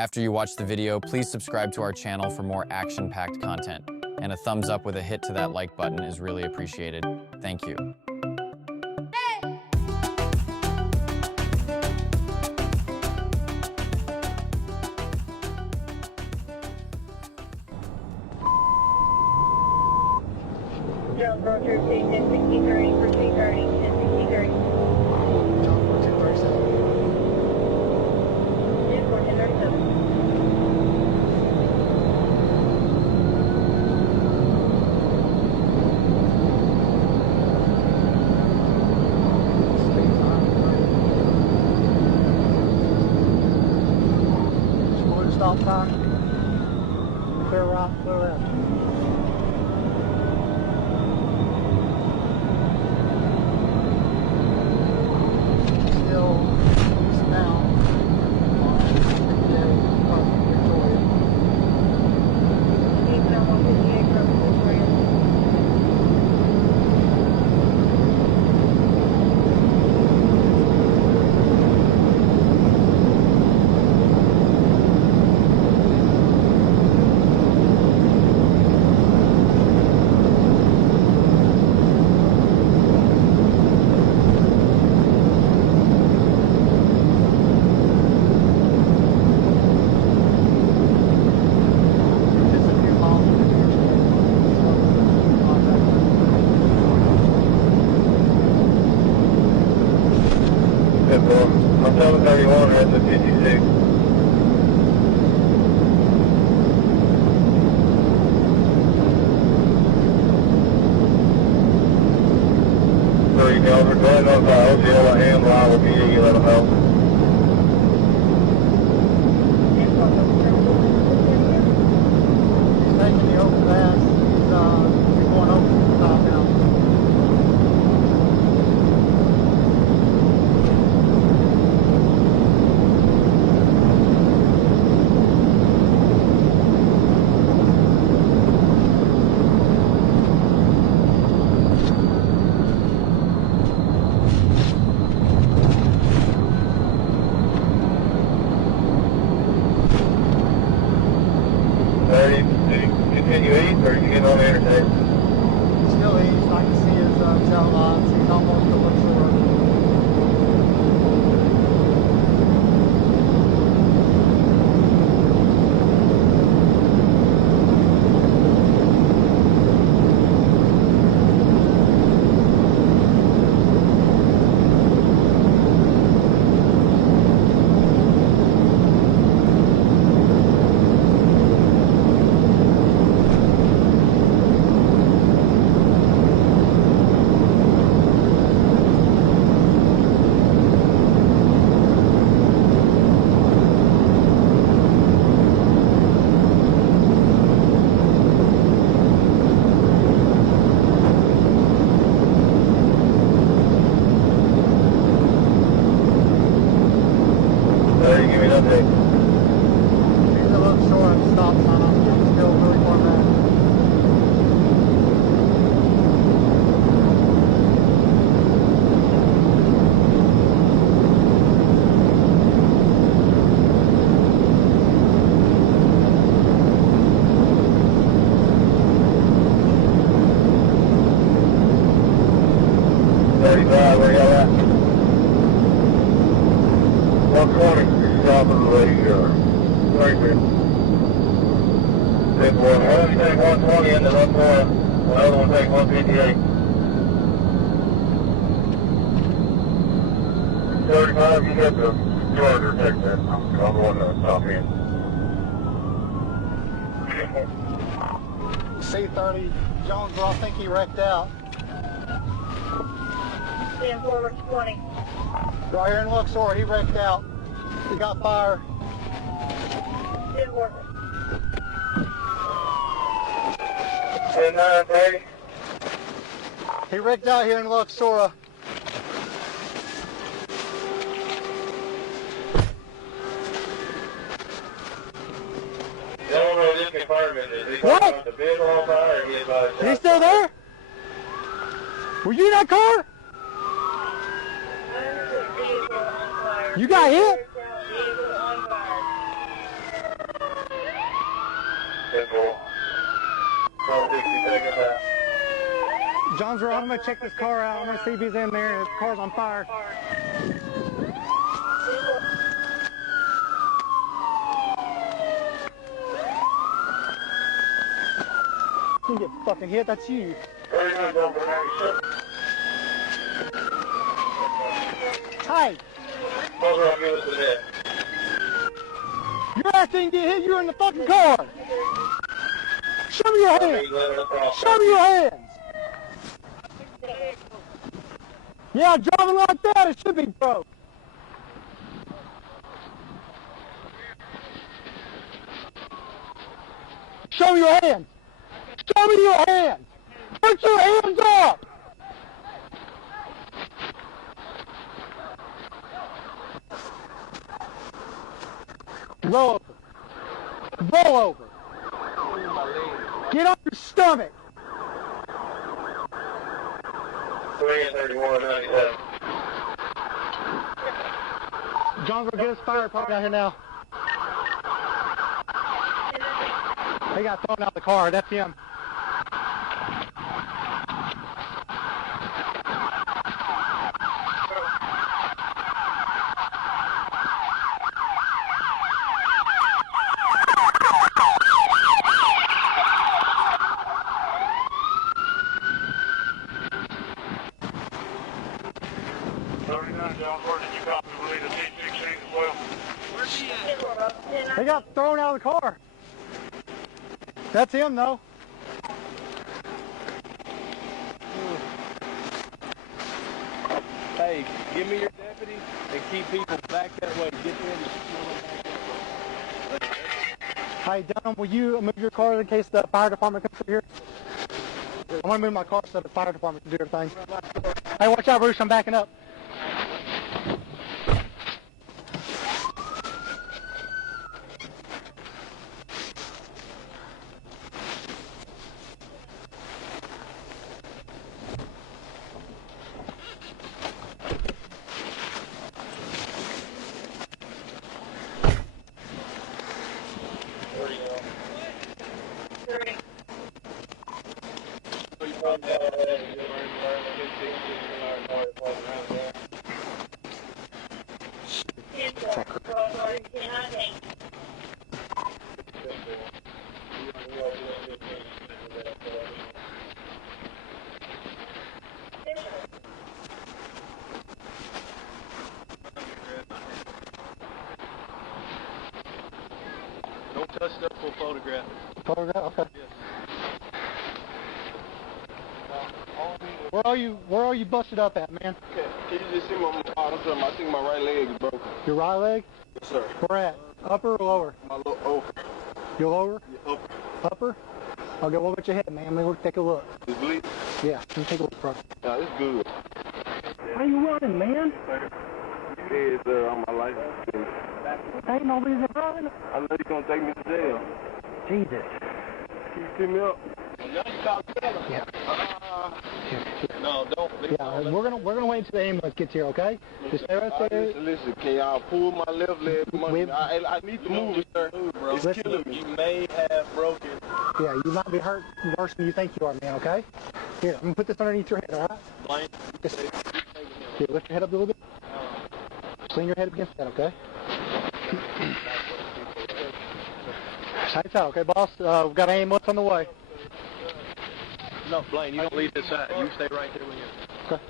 After you watch the video, please subscribe to our channel for more action-packed content. And a thumbs up with a hit to that like button is really appreciated. Thank you. Jones Road through 106030 for 230, 106030. John 4237. 1037. Blue stop sign. Clear right, clear left. Still eastbound on 58 from Victoria. Eastbound 158 from Victoria. Just a few miles from I'm 731 at the 56. So you guys are going up by OGL, I am liable to you, let them know. He's taking the overpass. He's going over the top now. Continue east, or you get on the interstate? Still east. I can see his tail lights. He's almost to look short. Give me an update. He's a little short of the stop sign. I'm still really far back. Where y'all at? 120. Top of the radar. Right there. Take one take 120 into 120. Another one take 158. 35, you got the charger, take that. I'm the one to stop in. C30 Jonesville, I think he wrecked out. Stand forward 20. Right here in Luxor, he wrecked out. He got fire. Stand forward. 10-9-30. He wrecked out here in Luxor. Don't know this confirming. Is he What? about the bid on fire or he about He's still there? Were you in that car? Vehicle on fire. You got hit? Vehicle on fire. 10-4. 60 seconds out. John's right. I'm gonna check this car out. I'm gonna see if he's in there. His car's on fire. You get fucking hit. That's you. 39 number 97. Hey, Buzzer, I'll give us a hit. your ass didn't get hit. You're in the fucking car. Show me your hands. Show me your hands. Yeah, driving like that, it should be broke. Show me your hands. Show me your hands. Put your hands up. Roll over. Roll over. Get on your stomach. 331 97. John's gonna get his fire department out here now. They got thrown out of the car. That's him. They got thrown out of the car. That's him, though. Hey, give me your deputy and keep people back that way. Get them. Hey, Dunham, will you move your car in case the fire department comes through here? I want to move my car so the fire department can do everything. Hey, watch out, Bruce. I'm backing up. Don't touch stuff for photograph. Photograph? Okay. Yes. Where are you busted up at, man? Okay. Can you just see my I think my right leg is broken. Your right leg? Yes, sir. Where at? Upper or lower? My little over. Your lower? Yeah, upper. Upper? Okay, what about your head, man? Let me take a look. It's bleeding? Yeah, let me take a look, bro. Yeah, it's good. Why are you running, man? It's on my license. Ain't nobody's driving. I know you're going to take me to jail. Jesus. Can you pick me up? Yeah. No, don't. Yeah, we're gonna wait until the ambulance gets here, okay? Just stay right there. Listen, can y'all pull my left leg from under me? I need to move it, sir. It's Listen. killing me. You may have broken. Yeah, you might be hurt worse than you think you are, man, okay? Here, I'm gonna put this underneath your head, all right? Blank. Just, here, lift your head up a little bit. Lean your head against that, okay? Tight out, okay, boss? We've got an ambulance on the way. No, Blaine, you don't leave this side. You stay right there with him. Okay.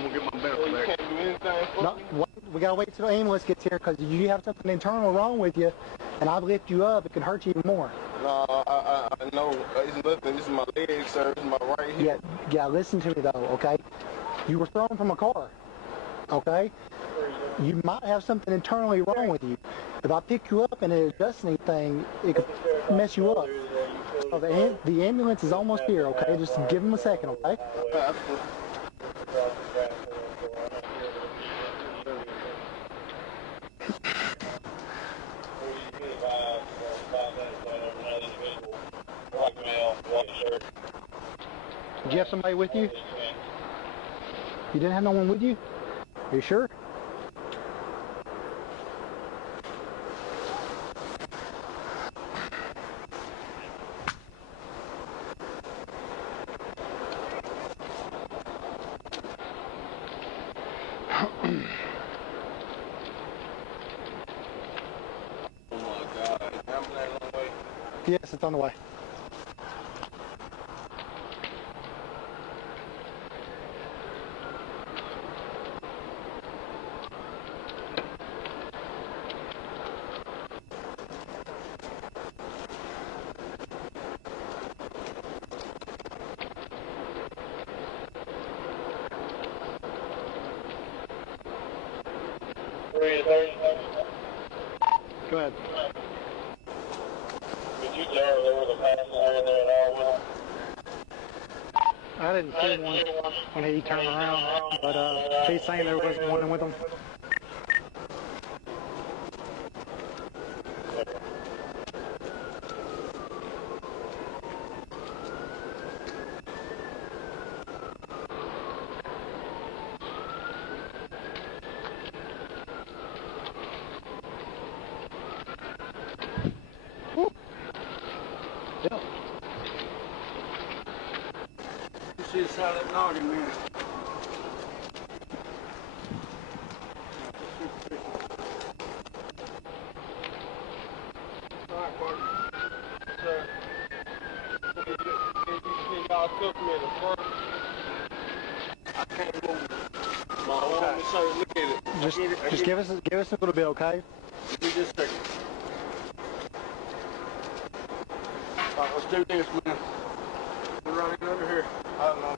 We'll get my belt You back. can't do anything for No, we gotta wait till the ambulance gets here because you have something internal wrong with you, and I lift you up, it can hurt you even more. No, I know. It's nothing. This is my leg, sir. This is my right Yeah, hip. yeah, listen to me though, okay? You were thrown from a car, okay? You might have something internally wrong with you. If I pick you up and it adjusts anything, it could mess you up. So the ambulance is almost here, okay? Just give them a second, okay? Did you have somebody with you? You didn't have no one with you? Are you sure? Yes, it's on the way. Go ahead. Did you tell there was a passenger in there at all with him? I didn't see one when he turned around, but he's saying there wasn't one with him. Yeah. You see the side of that noggin, man. Alright, partner. Sir. Can y'all cook me in the front? I can't move. My arm is hurt. Look at it. Just give us a little bit, okay? Give me just a second. Alright, let's do this, man. We're running under here. Oh, no.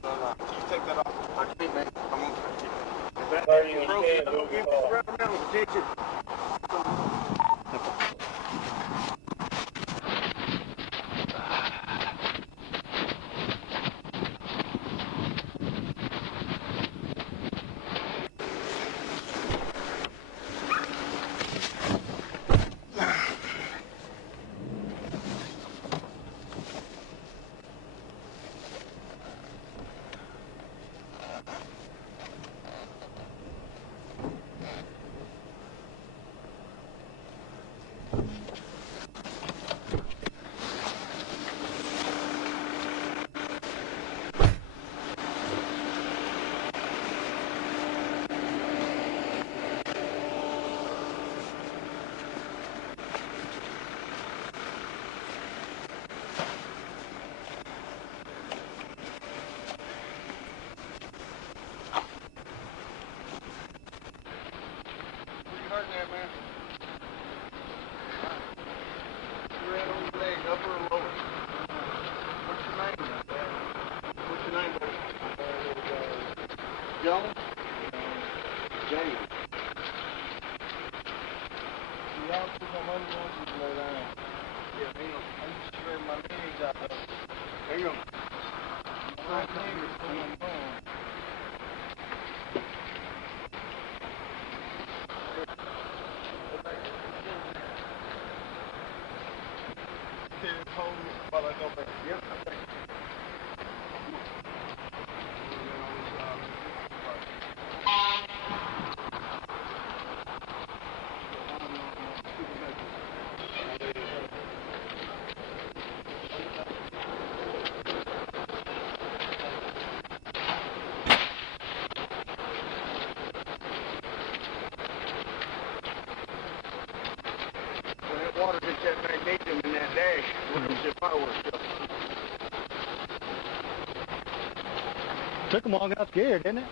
You take that off. I can't, man. I'm gonna take it. If that Sorry, you broke, can't I'm move gonna give your it phone. right around with protection. Hurt there, man. You ran on your leg, upper or lower? What's your name? What's your name, buddy? Jones? James. Y'all put my money on you to lay down. Yeah, hang on. I'm just shredding my legs out there. Hang on. My legs put my phone. Hold me while I go back. Yep, okay. When that water hits that magnesium in that dash, we're going to see fireworks. Took them long enough to get here, didn't it?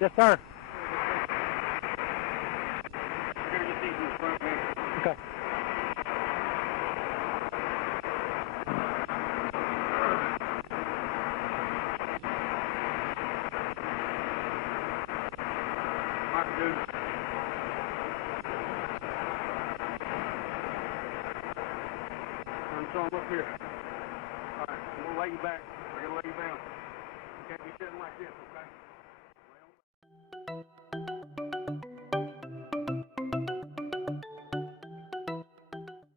Yes, sir. Here, your seat in the front, man. Okay. Alright, dude. So I'm up here. Alright, I'm gonna lay you back. I gotta lay you down. You can't be sitting like this, okay?